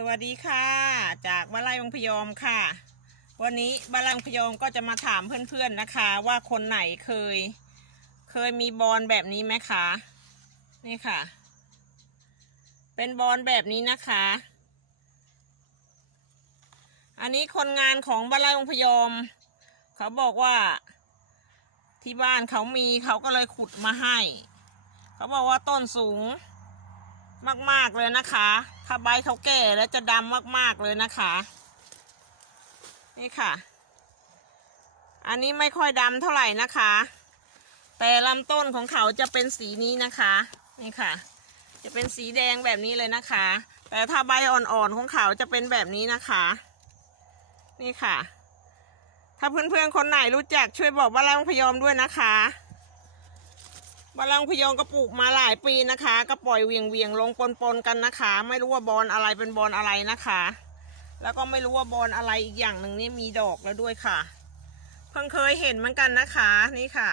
สวัสดีค่ะ จากบ้านไร่วังพยอมค่ะ วันนี้บ้านไร่วังพยอมก็จะมาถามเพื่อนๆนะคะ ว่าคนไหนเคย เคยมีบอลแบบนี้ไหมคะนี่ค่ะ เป็นบอลแบบนี้นะคะ อันนี้คนงานของบ้านไร่วังพยอม เขาบอกว่า ที่บ้านเขามีเขาก็เลยขุดมาให้ เขาบอกว่าต้นสูง มากๆเลยนะคะ ถ้าใบเขาแก่แล้วจะดำมากๆเลยนะคะ นี่ค่ะ อันนี้ไม่ค่อยดำเท่าไหร่นะคะ แต่ลำต้นของเขาจะเป็นสีนี้นะคะ นี่ค่ะ จะเป็นสีแดงแบบนี้เลยนะคะ แต่ถ้าใบอ่อนๆของเขาจะเป็นแบบนี้นะคะ นี่ค่ะ ถ้าเพื่อนๆคนไหนรู้จักช่วยบอกว่าลังพยอมด้วยนะคะ บาลังพยองก็ปลูกมาหลายปีนะคะ ก็ปล่อยเวียงเวียงลงปนปนกันนะคะ ไม่รู้ว่าบอลอะไรเป็นบอลอะไรนะคะ แล้วก็ไม่รู้ว่าบอลอะไรอีกอย่างหนึ่งนี่มีดอกแล้วด้วยค่ะ เพิ่งเคยเห็นเหมือนกันนะคะ นี่ค่ะ